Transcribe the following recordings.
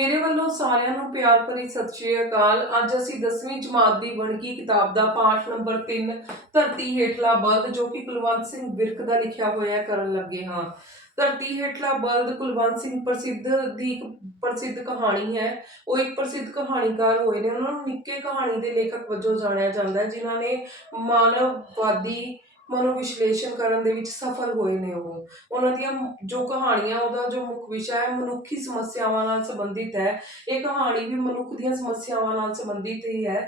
ਮੇਰੇ ਵੱਲੋਂ ਸਾਰਿਆਂ ਨੂੰ ਪਿਆਰ ਭਰੀ ਸਤਿ ਸ਼੍ਰੀ ਅਕਾਲ। ਅੱਜ ਅਸੀਂ 10ਵੀਂ ਜਮਾਤ ਦੀ ਵਣਗੀ ਕਿਤਾਬ ਦਾ ਪਾਠ ਨੰਬਰ 3 ਧਰਤੀ ਹੇਠਲਾ ਬਲਦ, ਜੋ ਕਿ ਕੁਲਵੰਤ ਸਿੰਘ ਵਿਰਕ ਦਾ ਲਿਖਿਆ ਹੋਇਆ ਕਰਨ ਲੱਗੇ ਹਾਂ। ਧਰਤੀ ਹੇਠਲਾ ਬਲਦ ਕੁਲਵੰਤ ਸਿੰਘ ਪ੍ਰਸਿੱਧ ਦੀ ਇੱਕ ਪ੍ਰਸਿੱਧ ਕਹਾਣੀ ਹੈ। ਉਹ ਇੱਕ ਪ੍ਰਸਿੱਧ ਕਹਾਣੀਕਾਰ ਹੋਏ ਨੇ। ਉਹਨਾਂ ਨੂੰ ਨਿੱਕੇ ਕਹਾਣੀ ਦੇ ਲੇਖਕ ਵਜੋਂ ਜਾਣਿਆ ਜਾਂਦਾ ਹੈ, ਜਿਨ੍ਹਾਂ ਨੇ ਮਾਨਵਵਾਦੀ ਮਨੋਵਿਸ਼ਲੇਸ਼ਣ ਕਰਨ ਦੇ ਵਿੱਚ ਸਫਲ ਹੋਏ ਨੇ ਉਹ। ਉਹਨਾਂ ਦੀਆਂ ਜੋ ਕਹਾਣੀਆਂ, ਉਹਦਾ ਜੋ ਮੁੱਖ ਵਿਸ਼ਾ ਹੈ, ਮਨੁੱਖੀ ਸਮੱਸਿਆਵਾਂ ਨਾਲ ਸੰਬੰਧਿਤ ਹੈ। ਇਹ ਕਹਾਣੀ ਵੀ ਮਨੁੱਖ ਦੀਆਂ ਸਮੱਸਿਆਵਾਂ ਨਾਲ ਸੰਬੰਧਿਤ ਹੀ ਹੈ।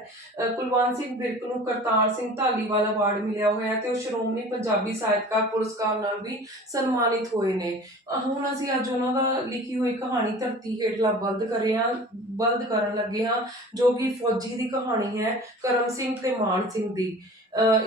ਕੁਲਵੰਤ ਸਿੰਘ ਬਿਰਕ ਨੂੰ ਕਰਤਾਰ ਸਿੰਘ ਧਾਲੀਵਾਲ ਅਵਾਰਡ ਮਿਲਿਆ ਹੋਇਆ ਹੈ ਤੇ ਉਹ ਸ਼੍ਰੋਮਣੀ ਪੰਜਾਬੀ ਸਾਹਿਤਕਾਰ ਪੁਰਸਕਾਰ ਨਾਲ ਵੀ ਸਨਮਾਨਿਤ ਹੋਏ ਨੇ। ਹੁਣ ਅਸੀਂ ਅੱਜ ਉਹਨਾਂ ਦਾ ਲਿਖੀ ਹੋਈ ਕਹਾਣੀ ਧਰਤੀ ਹੇਠਲਾ ਬਲਦ ਕਰਿਆ ਬਲਦ ਕਰਨ ਲੱਗੇ ਹਾਂ, ਜੋ ਕਿ ਫੌਜੀ ਦੀ ਕਹਾਣੀ ਹੈ, ਕਰਮ ਸਿੰਘ ਤੇ ਮਾਨ ਸਿੰਘ ਦੀ।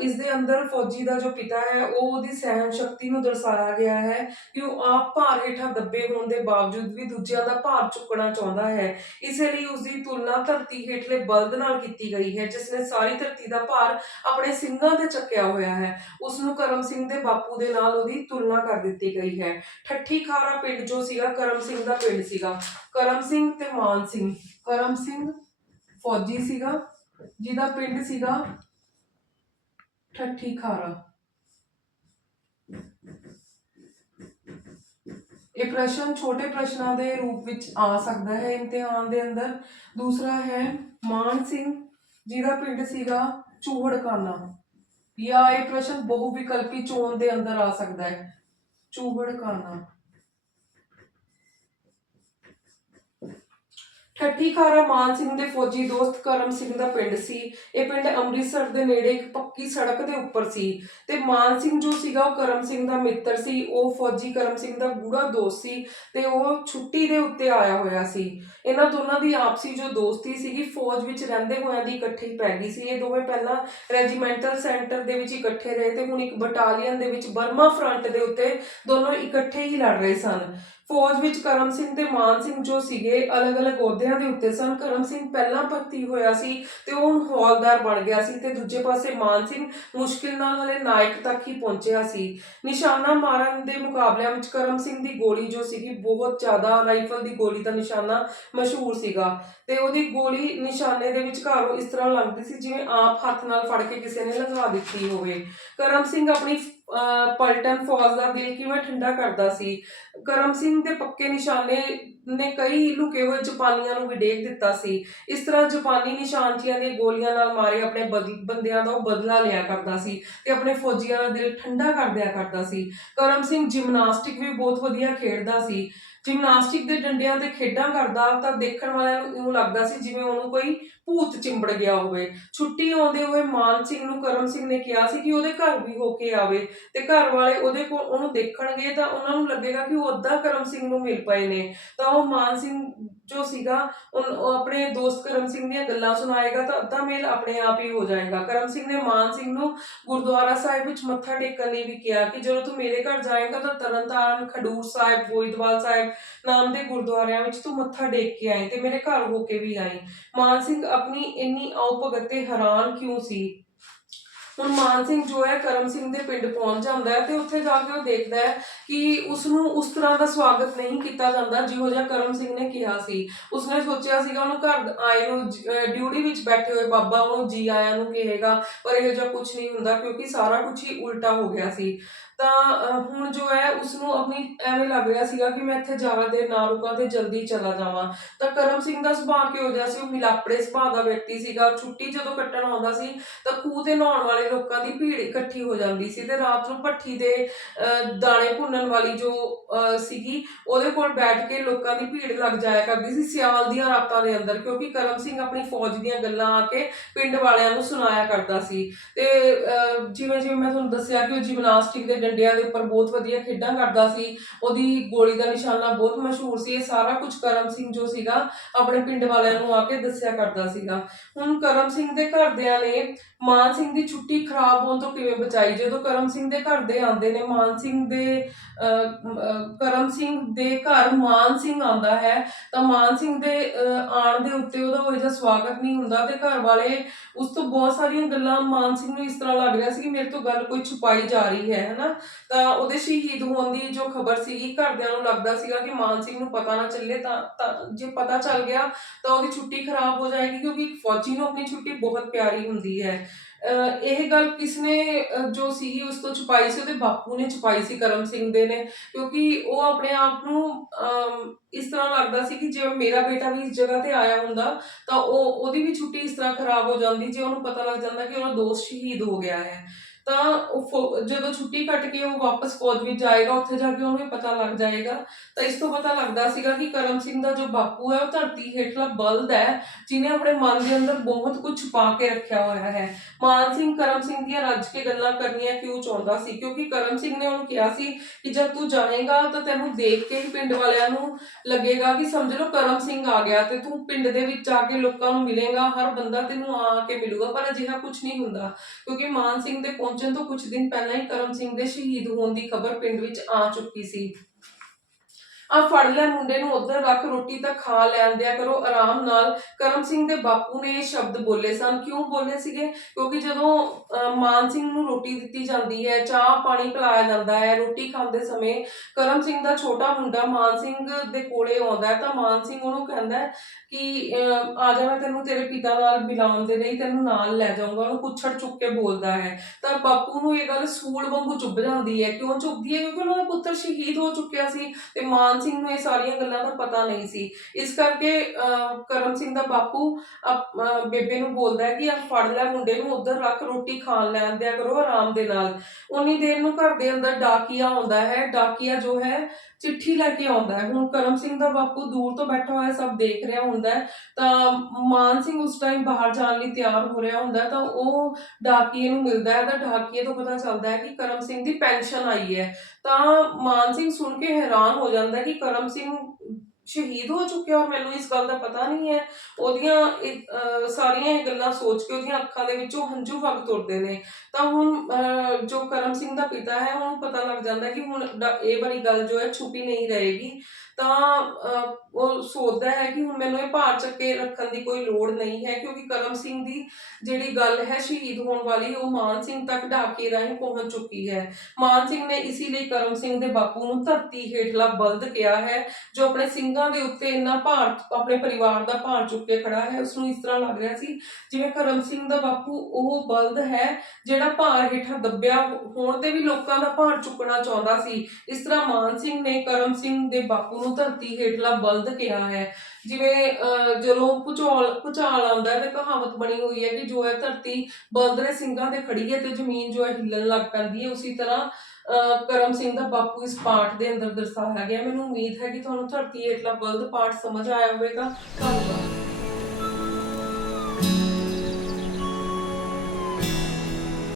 ਇਸ ਦੇ ਅੰਦਰ ਫੌਜੀ ਦਾ ਜੋ ਪਿਤਾ ਹੈ, ਉਹ ਉਹਦੀ ਸਹਿਣ ਸ਼ਕਤੀ ਨੂੰ ਦਰਸਾਇਆ ਗਿਆ ਹੈ ਕਿ ਉਹ ਆਪ ਭਾਰ ਹੇਠਾਂ ਦੱਬੇ ਹੋਣ ਦੇ ਬਾਵਜੂਦ ਵੀ ਦੂਜਿਆਂ ਦਾ ਭਾਰ ਚੁੱਕਣਾ ਚਾਹੁੰਦਾ ਹੈ। ਇਸੇ ਲਈ ਉਸ ਦੀ ਤੁਲਨਾ ਧਰਤੀ ਹੇਠਲੇ ਬਲਦ ਨਾਲ ਕੀਤੀ ਗਈ ਹੈ, ਜਿਸ ਨੇ ਸਾਰੀ ਧਰਤੀ ਦਾ ਭਾਰ ਆਪਣੇ ਸਿੰਘਾਂ ਤੇ ਚੱਕਿਆ ਹੋਇਆ ਹੈ। ਉਸ ਨੂੰ ਕਰਮ ਸਿੰਘ ਦੇ ਬਾਪੂ ਦੇ ਨਾਲ ਉਹਦੀ ਤੁਲਨਾ ਕਰ ਦਿੱਤੀ ਗਈ ਹੈ। ਠੱਠੀ ਖਾਰਾ ਪਿੰਡ ਜੋ ਸੀਗਾ, ਕਰਮ ਸਿੰਘ ਦਾ ਪਿੰਡ ਸੀਗਾ। ਕਰਮ ਸਿੰਘ ਤੇ ਮਾਨ ਸਿੰਘ। ਕਰਮ ਸਿੰਘ ਫੌਜੀ ਸੀਗਾ, ਜਿਹਦਾ ਪਿੰਡ ਸੀਗਾ ਠੱਠੀ ਖਾਰਾ। ਇਹ ਪ੍ਰਸ਼ਨ ਛੋਟੇ ਪ੍ਰਸ਼ਨਾਂ ਦੇ ਰੂਪ ਵਿੱਚ ਆ ਸਕਦਾ ਹੈ, ਇਮਤਿਹਾਨ ਦੇ ਅੰਦਰ। ਦੂਸਰਾ ਹੈ ਮਾਨ ਸਿੰਘ, ਜਿਹਦਾ ਪਿੰਡ ਸੀਗਾ ਚੂਹੜਕਾਨਾ ਜਾਂ ਇਹ ਪ੍ਰਸ਼ਨ ਬਹੁ ਵਿਕਲਪੀ ਚੋਣ ਦੇ ਅੰਦਰ ਆ ਸਕਦਾ ਹੈ। ਚੂਹੜਕਾਨਾ ਠੱਠੀ ਮਾਨ ਸਿੰਘ ਦੇ ਫੌਜੀ ਦੋਸਤ ਕਰਮ ਸਿੰਘ ਦਾ ਪਿੰਡ ਸੀ। ਇਹ ਪਿੰਡ ਅੰਮ੍ਰਿਤਸਰ ਦੇ ਨੇੜੇ ਇੱਕ ਪੱਕੀ ਸੜਕ ਦੇ ਉੱਪਰ ਸੀ ਤੇ ਮਾਨ ਸਿੰਘ ਜੋ ਸੀਗਾ ਉਹ ਕਰਮ ਸਿੰਘ ਦਾ ਮਿੱਤਰ ਸੀ। ਉਹ ਫੌਜੀ ਕਰਮ ਸਿੰਘ ਦਾ ਗੂੜਾ ਦੋਸਤ ਸੀ ਤੇ ਉਹ ਛੁੱਟੀ ਦੇ ਉੱਤੇ ਆਇਆ ਹੋਇਆ ਸੀ। ਇਹਨਾਂ ਦੋਨਾਂ ਦੀ ਆਪਸੀ ਜੋ ਦੋਸਤੀ ਸੀਗੀ, ਫੌਜ ਵਿੱਚ ਰਹਿੰਦੇ ਹੋਇਆਂ ਦੀ ਇਕੱਠੇ ਹੀ ਪੈ ਗਈ ਸੀ। ਇਹ ਦੋਵੇਂ ਪਹਿਲਾਂ ਰੈਜੀਮੈਂਟਲ ਸੈਂਟਰ ਦੇ ਵਿੱਚ ਇਕੱਠੇ ਰਹੇ ਤੇ ਹੁਣ ਇੱਕ ਬਟਾਲੀਅਨ ਦੇ ਵਿੱਚ ਬਰਮਾ ਫਰੰਟ ਦੇ ਉੱਤੇ ਦੋਨੋਂ ਇਕੱਠੇ ਹੀ ਲੜ ਰਹੇ ਸਨ। ਫੌਜ ਵਿੱਚ ਕਰਮ ਸਿੰਘ ਤੇ ਮਾਨ ਸਿੰਘ ਜੋ ਸੀਗੇ, ਅਲੱਗ-ਅਲੱਗ ਅਹੁਦਿਆਂ ਦੇ ਉੱਤੇ ਸਨ। ਕਰਮ ਸਿੰਘ ਪਹਿਲਾਂ ਭਰਤੀ ਹੋਇਆ ਸੀ ਤੇ ਉਹ ਹੁਣ ਹੌਲਦਾਰ ਬਣ ਗਿਆ ਸੀ ਤੇ ਦੂਜੇ ਪਾਸੇ ਮਾਨ ਸਿੰਘ ਮੁਸ਼ਕਿਲ ਨਾਲ ਹਲੇ ਨਾਇਕ ਤੱਕ ਹੀ ਪਹੁੰਚਿਆ ਸੀ। ਨਿਸ਼ਾਨਾ ਮਾਰਨ ਦੇ ਮੁਕਾਬਲਿਆਂ ਵਿੱਚ ਕਰਮ ਸਿੰਘ ਦੀ ਗੋਲੀ ਜੋ ਸੀਗੀ, ਬਹੁਤ ਜ਼ਿਆਦਾ ਰਾਈਫਲ ਦੀ ਗੋਲੀ ਦਾ ਨਿਸ਼ਾਨਾ ਮਸ਼ਹੂਰ ਸੀਗਾ ਤੇ ਉਹਦੀ ਗੋਲੀ ਨਿਸ਼ਾਨੇ ਦੇ ਵਿਚਕਾਰੋਂ ਇਸ ਤਰ੍ਹਾਂ ਲੰਘਦੀ ਸੀ ਜਿਵੇਂ ਆਪ ਹੱਥ ਨਾਲ ਫੜ ਕੇ ਕਿਸੇ ਨੇ ਲੰਘਾ ਦਿੱਤੀ ਹੋਵੇ। ਕਰਮ ਸਿੰਘ ਆਪਣੀ ਪਲਟਨ ਫੌਜ ਦਾ ਦਿਲ ਕਿਵੇਂ ਠੰਡਾ ਕਰਦਾ ਸੀ। ਕਰਮ ਸਿੰਘ ਦੇ ਪੱਕੇ ਨਿਸ਼ਾਨੇ ਨੇ ਕਈ ਲੁਕੇ ਹੋਏ ਜਾਪਾਨੀਆਂ ਨੂੰ ਵੀ ਦਿੱਤਾ ਸੀ। ਇਸ ਤਰ੍ਹਾਂ ਜਾਪਾਨੀ ਨਿਸ਼ਾਨਚੀਆਂ ਦੀਆਂ ਗੋਲੀਆਂ ਨਾਲ ਮਾਰੇ ਆਪਣੇ ਬਦ- ਬੰਦਿਆਂ ਦਾ ਉਹ ਬਦਲਾ ਲਿਆ ਕਰਦਾ ਸੀ ਤੇ ਆਪਣੇ ਫੌਜੀਆਂ ਦਾ ਦਿਲ ਠੰਡਾ ਕਰ ਦਿਆ ਕਰਦਾ ਸੀ। ਕਰਮ ਸਿੰਘ ਜਿਮਨਾਸਟਿਕ ਵੀ ਬਹੁਤ ਵਧੀਆ ਖੇਡਦਾ ਸੀ। ਜਿਮਨਾਸਟਿਕ ਦੇ ਡੰਡਿਆਂ ਤੇ ਖੇਡਾਂ ਕਰਦਾ ਤਾਂ ਦੇਖਣ ਵਾਲਿਆਂ ਨੂੰ ਲੱਗਦਾ ਸੀ ਜਿਵੇਂ ਉਹਨੂੰ ਕੋਈ ਭੂਤ ਚਿੰਬੜ ਗਿਆ ਹੋਵੇ, ਛੁੱਟੀ ਆਉਂਦੇ ਹੋਏ ਮਾਨ ਸਿੰਘ ਨੂੰ ਕਰਮ ਸਿੰਘ ਨੇ ਕਿਹਾ ਸੀ ਕਿ ਉਹਦੇ ਘਰ ਵੀ ਹੋ ਕੇ ਆਵੇ ਤੇ ਘਰ ਵਾਲੇ ਉਹਦੇ ਕੋਲ ਉਹਨੂੰ ਦੇਖਣਗੇ ਤਾਂ ਉਹਨਾਂ ਨੂੰ ਲੱਗੇਗਾ ਕਿ ਉਹ ਅੱਧਾ ਕਰਮ ਸਿੰਘ ਨੂੰ ਮਿਲ ਪਏ ਨੇ। ਤਾਂ ਉਹ ਮਾਨ ਸਿੰਘ ਜੋ ਸੀਗਾ, ਉਹ ਆਪਣੇ ਦੋਸਤ ਕਰਮ ਸਿੰਘ ਦੀਆਂ ਗੱਲਾਂ ਸੁਣਾਏਗਾ ਤਾਂ ਅੱਧਾ ਮੇਲ ਆਪਣੇ ਆਪ ਹੀ ਹੋ ਜਾਏਗਾ। ਕਰਮ ਸਿੰਘ ਨੇ ਮਾਨ ਸਿੰਘ ਨੂੰ ਗੁਰਦੁਆਰਾ ਸਾਹਿਬ ਵਿੱਚ ਮੱਥਾ ਟੇਕਣ ਲਈ ਵੀ ਕਿਹਾ ਕਿ ਜਦੋਂ ਤੂੰ ਮੇਰੇ ਘਰ ਜਾਏਗਾ ਤਾਂ ਤਰਨਤਾਰਨ, ਖਡੂਰ ਸਾਹਿਬ ਗੋਇੰਦਵਾਲ ਸਾਹਿਬ ਨਾਮ ਦੇ ਗੁਰਦੁਆਰਿਆਂ ਵਿੱਚ ਤੂੰ ਮੱਥਾ ਟੇਕ ਕੇ ਆਏ ਤੇ ਮੇਰੇ ਘਰ ਹੋ ਕੇ ਵੀ ਆਈ। ਮਾਨ ਸਿੰਘ ਆਪਣੀ ਇੰਨੀ ਆਓ ਭਗਤ ਤੇ ਹੈਰਾਨ ਕਿਉਂ ਸੀ? ਹੁਣ ਮਾਨ ਸਿੰਘ ਜੋ ਹੈ, ਕਰਮ ਸਿੰਘ ਦੇ ਪਿੰਡ ਪਹੁੰਚ ਜਾਂਦਾ ਹੈ ਤੇ ਉੱਥੇ ਜਾ ਕੇ ਉਹ ਦੇਖਦਾ ਹੈ ਕਿ ਉਸ ਨੂੰ ਉਸ ਤਰ੍ਹਾਂ ਦਾ ਸਵਾਗਤ ਨਹੀਂ ਕੀਤਾ ਜਾਂਦਾ ਜਿਹੋ ਜਿਹਾ ਕਰਮ ਸਿੰਘ ਨੇ ਕਿਹਾ ਸੀ। ਉਸਨੇ ਸੋਚਿਆ ਸੀਗਾ, ਉਹਨੂੰ ਘਰ ਆਏ ਨੂੰ ਡਿਊਟੀ ਵਿੱਚ ਬੈਠੇ ਹੋਏ ਬਾਬਾ ਉਹਨੂੰ ਜੀ ਆਇਆਂ ਨੂੰ ਕਹੇਗਾ, ਪਰ ਇਹੋ ਜਿਹਾ ਕੁਝ ਨਹੀਂ ਹੁੰਦਾ ਕਿਉਂਕਿ ਸਾਰਾ ਕੁਝ ਹੀ ਉਲਟਾ ਹੋ ਗਿਆ ਸੀ। ਤਾਂ ਹੁਣ ਜੋ ਹੈ ਉਸ ਨੂੰ ਆਪਣੀ ਐਵੇਂ ਲੱਗ ਰਿਹਾ ਸੀਗਾ ਕਿ ਮੈਂ ਇੱਥੇ ਜ਼ਿਆਦਾ ਦੇਰ ਨਾ ਰੁਕਾਂ ਤੇ ਜਲਦੀ ਚਲਾ ਜਾਵਾਂ। ਤਾਂ ਕਰਮ ਸਿੰਘ ਦਾ ਸੁਭਾਅ ਕਿਹੋ ਜਿਹਾ ਸੀ? ਉਹ ਮਿਲਾਪੜੇ ਸੁਭਾਅ ਦਾ ਵਿਅਕਤੀ ਸੀਗਾ। ਛੁੱਟੀ ਜਦੋਂ ਕੱਟਣ ਆਉਂਦਾ ਸੀ, ਤਾਂ ਖੂਹ ਤੇ ਨਹਾਉਣ ਵਾਲੇ ਲੋਕਾਂ ਦੀ ਭੀੜ ਇਕੱਠੀ ਹੋ ਜਾਂਦੀ ਸੀ ਤੇ ਰਾਤ ਨੂੰ ਭੱਠੀ ਦੇ ਦਾਣੇ ਭੁੰਨਣ ਵਾਲੀ ਜੋ ਸੀਗੀ, ਉਹਦੇ ਕੋਲ ਬੈਠ ਕੇ ਲੋਕਾਂ ਦੀ ਭੀੜ ਲੱਗ ਜਾਇਆ ਕਰਦੀ ਸੀ, ਸਿਆਲ ਦੀਆਂ ਰਾਤਾਂ ਦੇ ਅੰਦਰ, ਕਿਉਂਕਿ ਕਰਮ ਸਿੰਘ ਆਪਣੀ ਫੌਜ ਦੀਆਂ ਗੱਲਾਂ ਆ ਕੇ ਪਿੰਡ ਵਾਲਿਆਂ ਨੂੰ ਸੁਣਾਇਆ ਕਰਦਾ ਸੀ। ਤੇ ਜਿਵੇਂ ਜਿਵੇਂ ਮੈਂ ਤੁਹਾਨੂੰ ਦੱਸਿਆ ਕਿ ਉਹ ਜਿਮਨਾਸਟਿਕ ਦੇ ਡੰਡਿਆਂ ਦੇ ਉੱਪਰ ਬਹੁਤ ਵਧੀਆ ਖੇਡਾਂ ਕਰਦਾ ਸੀ, ਉਹਦੀ ਗੋਲੀ ਦਾ ਨਿਸ਼ਾਨਾ ਬਹੁਤ ਮਸ਼ਹੂਰ ਸੀ, ਇਹ ਸਾਰਾ ਕੁਝ ਕਰਮ ਸਿੰਘ ਜੋ ਸੀਗਾ, ਆਪਣੇ ਪਿੰਡ ਵਾਲਿਆਂ ਨੂੰ ਆ ਕੇ ਦੱਸਿਆ ਕਰਦਾ ਸੀਗਾ। ਹੁਣ ਕਰਮ ਸਿੰਘ ਦੇ ਘਰਦਿਆਂ ਨੇ ਮਾਨ ਸਿੰਘ ਦੀ ਛੁੱਟੀ ਖਰਾਬ ਹੋਣ ਤੋਂ ਕਿਵੇਂ ਬਚਾਈ? ਜਦੋਂ ਕਰਮ ਸਿੰਘ ਦੇ ਘਰ ਦੇ ਆਉਂਦੇ ਨੇ ਮਾਨ ਸਿੰਘ ਦੇ ਅਹ, ਕਰਮ ਸਿੰਘ ਦੇ ਘਰ ਮਾਨ ਸਿੰਘ ਆਉਂਦਾ ਹੈ ਤਾਂ ਮਾਨ ਸਿੰਘ ਦੇ ਅਹ, ਦੇ ਉੱਤੇ ਉਹਦਾ ਉਹ ਜਿਹਾ ਸਵਾਗਤ ਨਹੀਂ ਹੁੰਦਾ ਤੇ ਘਰ ਵਾਲੇ ਉਸ ਤੋਂ ਬਹੁਤ ਸਾਰੀਆਂ ਗੱਲਾਂ ਮਾਨ ਸਿੰਘ ਨੂੰ ਇਸ ਤਰ੍ਹਾਂ ਲੱਗ ਰਿਹਾ ਸੀ ਕਿ ਮੇਰੇ ਤੋਂ ਗੱਲ ਕੋਈ ਛੁਪਾਈ ਜਾ ਰਹੀ ਹੈ ਹਨਾ? ਤਾਂ ਉਹਦੇ ਸ਼ਹੀਦ ਹੋਣ ਦੀ ਜੋ ਖਬਰ ਸੀਗੀ ਘਰਦਿਆਂ ਨੂੰ ਲੱਗਦਾ ਸੀਗਾ ਕਿ ਮਾਨ ਸਿੰਘ ਨੂੰ ਪਤਾ ਨਾ ਚੱਲੇ ਤਾਂ ਜੇ ਪਤਾ ਚੱਲ ਗਿਆ ਤਾਂ ਉਹਦੀ ਛੁੱਟੀ ਖਰਾਬ ਹੋ ਜਾਏਗੀ ਕਿਉਂਕਿ ਫੌਜੀ ਨੂੰ ਆਪਣੀ ਛੁੱਟੀ ਬਹੁਤ ਪਿਆਰੀ ਹੁੰਦੀ ਹੈ। ਇਹ ਗੱਲ ਕਿਸਨੇ ਜੋ ਸੀਗੀ ਉਸ ਤੋਂ ਛੁਪਾਈ ਸੀ ਉਹਦੇ ਬਾਪੂ ਨੇ ਛੁਪਾਈ ਸੀ ਕਰਮ ਸਿੰਘ ਦੇ ਨੇ ਕਿਉਂਕਿ ਉਹ ਆਪਣੇ ਆਪ ਨੂੰ ਅਮ, ਇਸ ਤਰ੍ਹਾਂ ਲੱਗਦਾ ਸੀ ਕਿ ਜੇ ਮੇਰਾ ਬੇਟਾ ਵੀ ਇਸ ਜਗ੍ਹਾ ਤੇ ਆਇਆ ਹੁੰਦਾ ਤਾਂ ਉਹ ਉਹਦੀ ਵੀ ਛੁੱਟੀ ਇਸ ਤਰ੍ਹਾਂ ਖਰਾਬ ਹੋ ਜਾਂਦੀ ਜੇ ਉਹਨੂੰ ਪਤਾ ਲੱਗ ਜਾਂਦਾ ਕਿ ਉਹਦਾ ਦੋਸਤ ਸ਼ਹੀਦ ਹੋ ਗਿਆ ਹੈ। ਤਾਂ ਉਹ ਫੌ- ਜਦੋਂ ਛੁੱਟੀ ਕੱਟ ਕੇ ਉਹ ਵਾਪਸ ਫੌਜ ਵਿੱਚ ਜਾਏਗਾ, ਉੱਥੇ ਜਾ ਕੇ ਉਹਨੂੰ ਵੀ ਪਤਾ ਲੱਗ ਜਾਏਗਾ। ਤਾਂ ਇਸ ਤੋਂ ਪਤਾ ਲੱਗਦਾ ਸੀਗਾ ਕਿ ਕਰਮ ਸਿੰਘ ਦਾ ਜੋ ਬਾਪੂ ਹੈ, ਉਹ ਧਰਤੀ ਹੇਠਲਾ ਬਲਦ ਹੈ ਜਿਨੇ ਆਪਣੇ ਮਨ ਦੇ ਅੰਦਰ ਬਹੁਤ ਕੁਝ ਛੁਪਾ ਕੇ ਰੱਖਿਆ ਹੋਇਆ ਹੈ। ਮਾਨ ਸਿੰਘ, ਕਰਮ ਸਿੰਘ ਦੀਆਂ ਰੱਜ ਕੇ ਗੱਲਾਂ ਕਰਨੀਆਂ ਕਿਉਂ ਚਾਹੁੰਦਾ ਸੀ? ਕਿਉਂਕਿ ਕਰਮ ਸਿੰਘ ਨੇ ਉਹਨੂੰ ਕਿਹਾ ਸੀ ਕਿ ਜਦ ਤੂੰ ਜਾਏਗਾ ਤਾਂ ਤੈਨੂੰ ਦੇਖ ਕੇ ਹੀ ਪਿੰਡ ਵਾਲਿਆਂ ਨੂੰ ਲੱਗੇਗਾ ਕਿ ਸਮਝ ਲਓ ਕਰਮ ਸਿੰਘ ਆ ਗਿਆ ਤੇ ਤੂੰ ਪਿੰਡ ਦੇ ਵਿੱਚ ਜਾ ਕੇ ਲੋਕਾਂ ਨੂੰ ਮਿਲੇਗਾ, ਹਰ ਬੰਦਾ ਤੈਨੂੰ ਆ ਕੇ ਮਿਲੂਗਾ, ਪਰ ਅਜਿਹਾ ਕੁਝ ਨਹੀਂ ਹੁੰਦਾ। ਕਿਉਂਕਿ ਮਾਨ ਸਿੰਘ ਦੇ ਪਹੁੰਚਣ ਤੋਂ ਕੁਝ ਦਿਨ ਪਹਿਲਾਂ ਹੀ ਕਰਮ ਸਿੰਘ ਦੇ ਸ਼ਹੀਦ ਹੋਣ ਦੀ ਖਬਰ ਪਿੰਡ ਵਿੱਚ ਆ ਚੁੱਕੀ ਸੀ। ਆ ਫੜ ਲੈ ਮੁੰਡੇ ਨੂੰ ਉਧਰ ਰੱਖ ਰੋਟੀ ਤਾਂ ਖਾ ਲੈਣ ਦਿਆ ਕਰੋ ਆਰਾਮ ਨਾਲ। ਕਰਮ ਸਿੰਘ ਦੇ ਬਾਪੂ ਨੇ ਇਹ ਸ਼ਬਦ ਬੋਲੇ ਸਨ। ਕਿਉਂ ਬੋਲੇ ਸੀਗੇ? ਕਿਉਂਕਿ ਜਦੋਂ ਮਾਨ ਸਿੰਘ ਨੂੰ ਰੋਟੀ ਦਿੱਤੀ ਜਾਂਦੀ ਹੈ ਚਾਹ ਪਾਣੀ ਪਿਲਾਇਆ ਜਾਂਦਾ ਹੈ ਰੋਟੀ ਖਾਂਦੇ ਸਮੇਂ ਕਰਮ ਸਿੰਘ ਦਾ ਛੋਟਾ ਮੁੰਡਾ ਮਾਨ ਸਿੰਘ ਦੇ ਕੋਲੇ ਆਉਂਦਾ ਹੈ ਤਾਂ ਮਾਨ ਸਿੰਘ ਉਹਨੂੰ ਕਹਿੰਦਾ ਹੈ ਕਿ ਅਹ, ਆ ਜਾ ਮੈਂ ਤੈਨੂੰ ਤੇਰੇ ਪਿਤਾ ਨਾਲ ਮਿਲਾਉਣ ਦੇ ਲਈ ਤੈਨੂੰ ਨਾਲ ਲੈ ਜਾਊਂਗਾ। ਉਹਨੂੰ ਪੁੱਛੜ ਚੁੱਕ ਕੇ ਬੋਲਦਾ ਹੈ। ਤਾਂ ਬਾਪੂ ਨੂੰ ਇਹ ਗੱਲ ਸੂਲ ਵਾਂਗੂ ਚੁੱਭ ਜਾਂਦੀ ਹੈ। ਕਿਉਂ ਚੁੱਭਦੀ ਹੈ? ਕਿਉਂਕਿ ਉਹਨਾਂ ਦਾ ਪੁੱਤਰ ਸ਼ਹੀਦ ਹੋ ਚੁੱਕਿਆ ਸੀ ਤੇ ਮਾਨ ਸਿੰਘ ਨੂੰ ਇਹ ਸਾਰੀਆਂ ਗੱਲਾਂ ਦਾ ਪਤਾ ਨਹੀਂ ਸੀ। ਇਸ ਕਰਕੇ ਅਹ, ਕਰਮ ਸਿੰਘ ਦਾ ਬਾਪੂ ਅਪ- ਅਹ, ਬੇਬੇ ਨੂੰ ਬੋਲਦਾ ਹੈ ਕਿ ਆ ਫੜ ਲੈ ਮੁੰਡੇ ਨੂੰ ਉਧਰ ਰੱਖ ਰੋਟੀ ਖਾਣ ਲੈਣ ਦਿਆ ਕਰੋ ਆਰਾਮ ਦੇ ਨਾਲ। ਉਨੀ ਦੇਰ ਨੂੰ ਘਰ ਦੇ ਅੰਦਰ ਡਾਕੀਆ ਆਉਂਦਾ ਹੈ। ਡਾਕੀਆ ਜੋ ਹੈ ਚਿੱਠੀ ਲੈ ਕੇ ਆਉਂਦਾ ਹੈ। ਹੁਣ ਕਰਮ ਸਿੰਘ ਦਾ ਬਾਪੂ ਦੂਰ ਤੋਂ ਬੈਠਾ ਹੋਇਆ ਸਭ ਦੇਖ ਰਿਹਾ ਹੁੰਦਾ ਹੈ। ਤਾਂ ਮਾਨ ਸਿੰਘ ਉਸ ਟਾਈਮ ਬਾਹਰ ਜਾਣ ਲਈ ਤਿਆਰ ਹੋ ਰਿਹਾ ਹੁੰਦਾ ਹੈ। ਤਾਂ ਉਹ ਡਾਕੀਏ ਨੂੰ ਮਿਲਦਾ ਹੈ। ਤਾਂ ਡਾਕੀਏ ਤੋਂ ਪਤਾ ਚੱਲਦਾ ਹੈ ਕਿ ਕਰਮ ਸਿੰਘ ਦੀ ਪੈਨਸ਼ਨ ਆਈ ਹੈ। ਤਾਂ ਮਾਨ ਸਿੰਘ ਸੁਣ ਕੇ ਹੈਰਾਨ ਹੋ ਜਾਂਦਾ ਕਿ ਕਰਮ ਸਿੰਘ ਸ਼ਹੀਦ ਹੋ ਚੁੱਕਿਆ ਔਰ ਮੈਨੂੰ ਇਸ ਗੱਲ ਦਾ ਪਤਾ ਨਹੀਂ ਹੈ। ਉਹਦੀਆਂ ਇਹ, ਅਹ, ਸਾਰੀਆਂ ਇਹ ਗੱਲਾਂ ਸੋਚ ਕੇ ਉਹਦੀਆਂ ਅੱਖਾਂ ਦੇ ਵਿੱਚੋਂ ਹੰਝੂ ਵਗ ਤੁਰਦੇ ਨੇ। ਤਾਂ ਹੁਣ ਅਹ, ਜੋ ਕਰਮ ਸਿੰਘ ਦਾ ਪਿਤਾ ਹੈ ਉਹਨੂੰ ਪਤਾ ਲੱਗ ਜਾਂਦਾ ਕਿ ਹੁਣ ਡ- ਇਹ ਵਾਲੀ ਗੱਲ ਜੋ ਹੈ ਛੁਪੀ ਨਹੀਂ ਰਹੇਗੀ। ਤਾਂ ਅਹ, ਉਹ ਸੋਚਦਾ ਹੈ ਕਿ ਹੁਣ ਮੈਨੂੰ ਇਹ ਭਾਰ ਚੱਕੇ ਰੱਖਣ ਦੀ ਕੋਈ ਲੋੜ ਨਹੀਂ ਹੈ ਕਿਉਂਕਿ ਕਰਮ ਸਿੰਘ ਦੀ ਜਿਹੜੀ ਗੱਲ ਹੈ ਸ਼ਹੀਦ ਹੋਣ ਵਾਲੀ ਉਹ ਮਾਨ ਸਿੰਘ ਤੱਕ ਡਾਕੇ ਰਾਹੀਂ ਪਹੁੰਚ ਚੁੱਕੀ ਹੈ। ਮਾਨ ਸਿੰਘ ਨੇ ਇਸੇ ਲਈ ਕਰਮ ਸਿੰਘ ਦੇ ਬਾਪੂ ਨੂੰ ਧਰਤੀ ਹੇਠਲਾ ਬਲਦ ਕਿਹਾ ਹੈ ਜੋ ਆਪਣੇ ਸਿੰਘ ਦੇ ਉੱਤੇ ਇੰਨਾ ਭਾਰ ਆਪਣੇ ਪਰਿਵਾਰ ਦਾ ਭਾਰ ਚੁੱਕ ਕੇ ਖੜਾ ਹੈ, ਉਸ ਨੂੰ ਇਸ ਤਰ੍ਹਾਂ ਲੱਗ ਰਿਹਾ ਸੀ ਜਿਵੇਂ ਕਰਮ ਸਿੰਘ ਦਾ ਬਾਪੂ ਉਹ ਬਲਦ ਹੈ, ਜਿਹੜਾ ਭਾਰ ਹੇਠਾਂ ਦੱਬਿਆ ਹੋਣ ਤੇ ਵੀ ਲੋਕਾਂ ਦਾ ਭਾਰ ਚੁੱਕਣਾ ਚਾਹੁੰਦਾ ਸੀ। ਇਸ ਤਰ੍ਹਾਂ ਮਾਨ ਸਿੰਘ ਨੇ ਕਰਮ ਸਿੰਘ ਦੇ ਬਾਪੂ ਨੂੰ ਧਰਤੀ ਹੇਠਲਾ ਬਲਦ ਕਿਹਾ ਹੈ। ਜਿਵੇਂ ਜਦੋਂ ਭੁਚਾਲ ਭੁਚਾਲ ਆਉਂਦਾ ਹੈ ਤੇ ਕਹਾਵਤ ਬਣੀ ਹੋਈ ਹੈ ਕਿ ਜੋ ਹੈ ਧਰਤੀ ਬਲਦਰੇ ਸਿੰਘਾਂ ਤੇ ਖੜੀ ਹੈ ਤੇ ਜ਼ਮੀਨ ਜੋ ਹੈ ਹਿੱਲਣ ਲੱਗ ਪੈਂਦੀ ਹੈ। ਉਸੇ ਤਰ੍ਹਾਂ ਅਹ, ਕਰਮ ਸਿੰਘ ਦਾ ਬਾਪੂ ਇਸ ਪਾਠ ਦੇ ਅੰਦਰ ਦਰਸਾਇਆ ਗਿਆ। ਮੈਨੂੰ ਉਮੀਦ ਹੈ ਕਿ ਤੁਹਾਨੂੰ ਧਰਤੀ ਹੇਠਲਾ ਬਲਦ ਪਾਠ ਸਮਝ ਆਇਆ ਹੋਵੇਗਾ। ਧੰਨਵਾਦ।